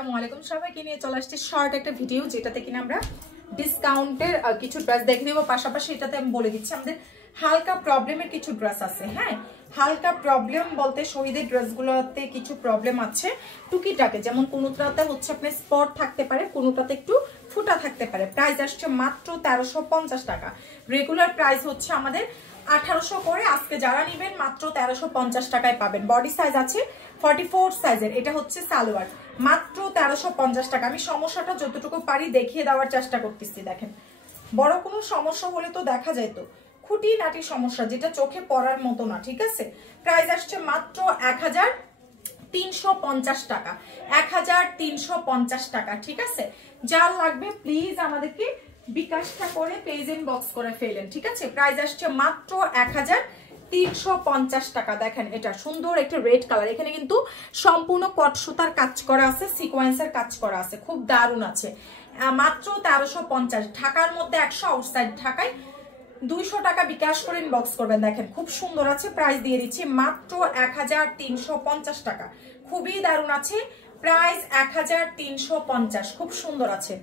আসসালামু আলাইকুম সবাইকে নিয়ে চলে আসছে শর্ট একটা ভিডিও যেটাতে কিনা আমরা ডিসকাউন্টের কিছু ড্রেস দেখে দেব পাশাপাশি এটাতে আমি বলে দিচ্ছি আমাদের হালকা প্রবলেমের কিছু ড্রেস আছে হ্যাঁ হালকা প্রবলেম বলতে শহীদের ড্রেসগুলোতে কিছু প্রবলেম আছে টুকিটাকে যেমন কোনোটাতে হচ্ছে আপনার স্পট থাকতে পারে কোনোটাতে একটু ফুটা থাকতে পারে প্রাইস আসছে মাত্র 1350 টাকা রেগুলার প্রাইস হচ্ছে আমাদের 1800 করে আজকে যারা নেবেন মাত্র 1350 টাকায় পাবেন বডি সাইজ আছে 44 সাইজের এটা হচ্ছে সালোয়ার মাত্র 1350 টাকা আমি সমস্যাটা যতটুকু পারি দেখিয়ে দেওয়ার চেষ্টা করতেছি দেখেন বড় কোনো সমস্যা হলে তো দেখা যায় তো খুঁটিনাটি সমস্যা যেটা চোখে পড়ার মতো না ঠিক আছে প্রাইস আসছে মাত্র 1350 টাকা 1350 টাকা ঠিক আছে যার লাগবে প্লিজ আমাদেরকে বিকাশটা করে পেজ ইনবক্স করে ফেলেন ঠিক আছে প্রাইস আসছে মাত্র 1350 টাকা দেখেন এটা সুন্দর একটা রেড কালার এখানে কিন্তু সম্পূর্ণ কট সুতার কাজ করা আছে সিকোয়েন্সের কাজ করা আছে খুব দারুণ আছে মাত্র 1350 ঢাকার মধ্যে 100 আউটসাইড ঢাকায় 200 টাকা বিকাশ করে ইনবক্স করবেন দেখেন খুব সুন্দর আছে প্রাইস দিয়ে দিচ্ছি মাত্র 1350 টাকা খুবই দারুণ আছে প্রাইস 1350 খুব সুন্দর আছে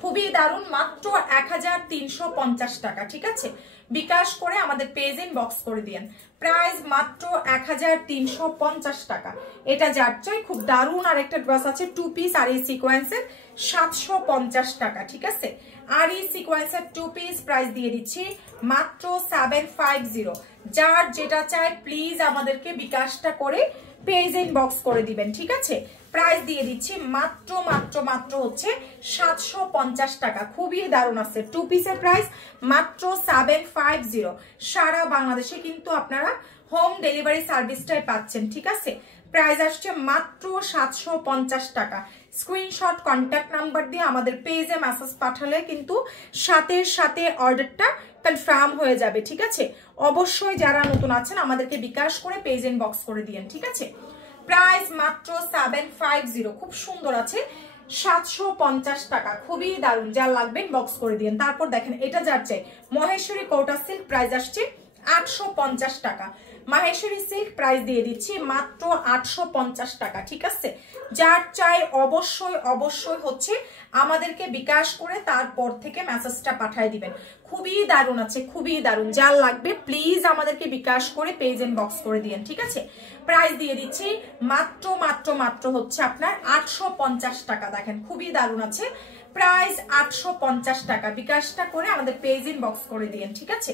খুবই দারুণ মাত্র 1350 টাকা ঠিক আছে বিকাশ করে আমাদের পেজ ইনবক্স করে দিয়েন প্রাইস মাত্র 1350 টাকা এটা যার চাই খুব দারুণ আর একটা ড্রেস আছে টু পিস আর এই সিকোয়েন্সের 750 টাকা ঠিক আছে আর এই সিকোয়েন্সের টু পিস প্রাইস দিয়ে দিচ্ছি মাত্র 750 যার যেটা চাই প্লিজ আমাদেরকে বিকাশটা করে পেজ ইনবক্স করে দিবেন ঠিক আছে প্রাইস দিয়ে দিচ্ছি মাত্র মাত্র মাত্র হচ্ছে 750 টাকা খুবই দারুণ আছে টু পিসের প্রাইস মাত্র 750 সারা বাংলাদেশে কিন্তু আপনারা হোম ডেলিভারি সার্ভিসটাই পাচ্ছেন ঠিক আছে প্রাইস আসছে মাত্র 750 টাকা স্ক্রিনশট কন্ট্যাক্ট নাম্বার দিয়ে আমাদের পেজে মেসেজ পাঠালে কিন্তু সাথে সাথে অর্ডারটা কনফার্ম হয়ে যাবে ঠিক আছে অবশ্যই যারা নতুন আছেন আমাদেরকে বিকাশ করে পেজ ইনবক্স করে দিয়েন ঠিক আছে প্রাইস মাত্র 750 খুব সুন্দর আছে 750 টাকা খুবই দারুণ যা লাগবে বক্স করে দিন তারপর দেখেন এটা যার চাই মহেশ্বরী কোটা সিল্ক প্রাইস আসছে 850 টাকা মাহেশ্বরী সিল্ক প্রাইস দিয়ে দিচ্ছি মাত্র 850 টাকা ঠিক আছে যার চাই অবশ্যই অবশ্যই হচ্ছে আমাদেরকে বিকাশ করে তারপর থেকে মেসেজটা পাঠিয়ে দিবেন খুবই দারুণ আছে খুবই দারুণ যার লাগবে প্লিজ আমাদেরকে বিকাশ করে পেজ ইনবক্স করে দিয়েন ঠিক আছে প্রাইস দিয়ে দিচ্ছি মাত্র মাত্র মাত্র হচ্ছে আপনার 850 টাকা দেখেন খুবই দারুণ আছে প্রাইস 850 টাকা বিকাশটা করে আমাদের পেজ ইনবক্স করে দিয়েন ঠিক আছে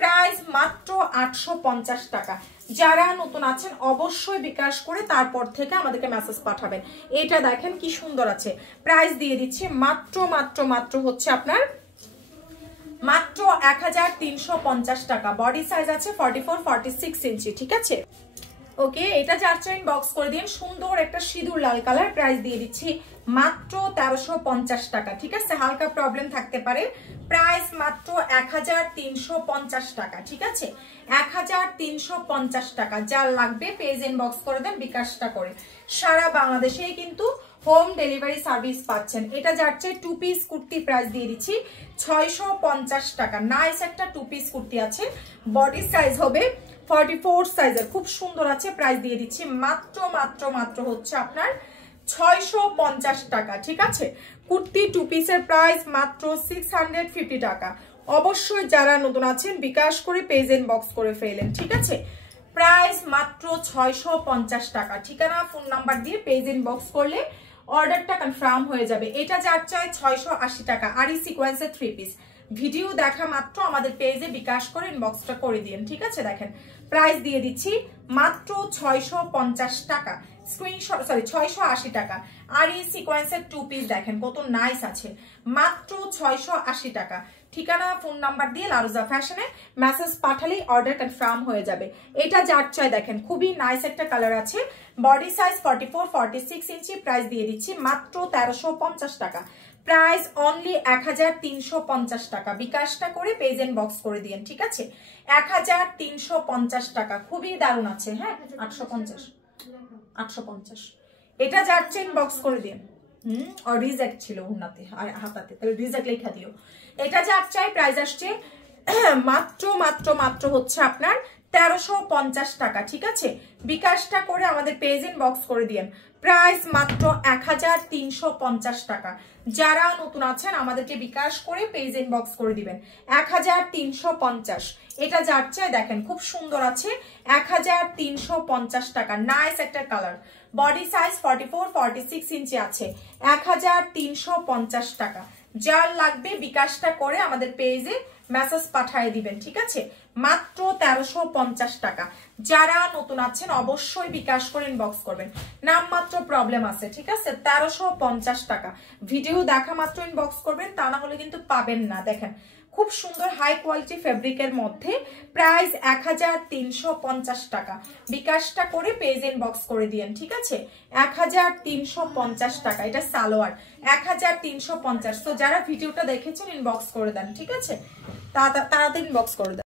প্রাইস মাত্র 850 টাকা যারা নতুন আছেন অবশ্যই বিকাশ করে তারপর থেকে আমাদেরকে মেসেজ পাঠাবেন এটা দেখেন কি সুন্দর আছে প্রাইস দিয়ে দিচ্ছি মাত্র মাত্র মাত্র হচ্ছে আপনার মাত্র 1350 টাকা বডি সাইজ আছে 44-46 ইঞ্চি ঠিক আছে ওকে এটা যার চাই বক্স করে দিন সুন্দর একটা সিঁদুর লাল কালার প্রাইস দিয়ে দিচ্ছি মাত্র 1350 টাকা ঠিক আছে হালকা প্রবলেম থাকতে পারে প্রাইস মাত্র 1350 টাকা ঠিক আছে 1350 টাকা যার লাগবে পেজ ইনবক্স করে দেন বিকাশটা করে সারা বাংলাদেশেই কিন্তু হোম ডেলিভারি সার্ভিস পাচ্ছেন এটা যার চাই টু পিস কুর্তি প্রাইস দিয়ে দিচ্ছি 650 টাকা নাইস একটা টু পিস কুর্তি আছে বডি সাইজ হবে 44 সাইজের খুব সুন্দর আছে প্রাইস দিয়ে দিচ্ছি মাত্র মাত্র মাত্র হচ্ছে আপনার 650 টাকা ঠিক আছে কুর্তি টু পিসের প্রাইস মাত্র 650 টাকা অবশ্যই যারা নতুন আছেন বিকাশ করে পেজ ইনবক্স করে ফেলেন ঠিক আছে প্রাইস মাত্র 650 টাকা ঠিকানা ফোন নাম্বার দিয়ে পেজ ইনবক্স করলে অর্ডারটা কনফার্ম হয়ে যাবে এটা যার চাই 680 টাকা আর এই সিকোয়েন্সের থ্রি পিস ভিডিও দেখা মাত্র আমাদের পেজে বিকাশ করে ইনবক্সটা করে দিন ঠিক আছে দেখেন প্রাইস দিয়ে দিচ্ছি মাত্র 650 টাকা স্ক্রিনশট 680 টাকা আর এই সিকোয়েন্সের টু পিস দেখেন কত নাইস আছে মাত্র 680 টাকা ঠিকানা ফোন নাম্বার দিয়ে লারোজা ফ্যাশনে মেসেজ পাঠালেই অর্ডার কনফার্ম হয়ে যাবে এটা যার চাই দেখেন খুবই নাইস একটা কালার আছে বডি সাইজ 44-46 ইঞ্চি প্রাইস দিয়ে দিচ্ছি মাত্র 1350 টাকা প্রাইস অনলি 1350 টাকা বিকাশটা করে পেজ ইনবক্স করে দিয়েন ঠিক আছে 1350 টাকা খুবই দারুণ আছে হ্যাঁ 850 এটা যার চাই ইনবক্স করে দিন और रिजेक्ट ছিল উন্নতি আর হাতাতে তাহলে রিজেক্ট লেখা দিও এটা যার চাই প্রাইস আসছে মাত্র মাত্র মাত্র হচ্ছে আপনার 1350 টাকা, ঠিক আছে। বিকাশটা করে আমাদের পেজ ইনবক্স করে দিয়েন। প্রাইস মাত্র 1350 টাকা। যারা নতুন আছেন আমাদেরকে বিকাশ করে পেজ ইনবক্স করে দিবেন। 1350। এটা যার চেয়ে দেখেন খুব সুন্দর আছে, 1350 টাকা। নাইস একটা কালার, বডি সাইজ 44-46 ইঞ্চি আছে, 1350 টাকা। যার লাগবে বিকাশটা করে আমাদের পেজে মেসেজ পাঠিয়ে দিবেন, ঠিক আছে। মাত্র 1350 টাকা। যারা নতুন আছেন অবশ্যই বিকাশ করে ইনবক্স করবেন, নাম মাত্র প্রবলেম আছে, ঠিক আছে। 1350 টাকা। ভিডিও দেখা মাত্র ইনবক্স করবেন, তা না হলে কিন্তু পাবেন না। দেখেন খুব সুন্দর হাই কোয়ালিটি ফেব্রিকের মধ্যে, প্রাইস 1350 টাকা। বিকাশটা করে পেজ ইনবক্স করে দিয়েন, ঠিক আছে। 1350 টাকা। এটা সালোয়ার, 1350। তো যারা ভিডিওটা দেখেছেন ইনবক্স করে দেন, ঠিক আছে, তাড়াতাড়ি ইনবক্স করে দেন।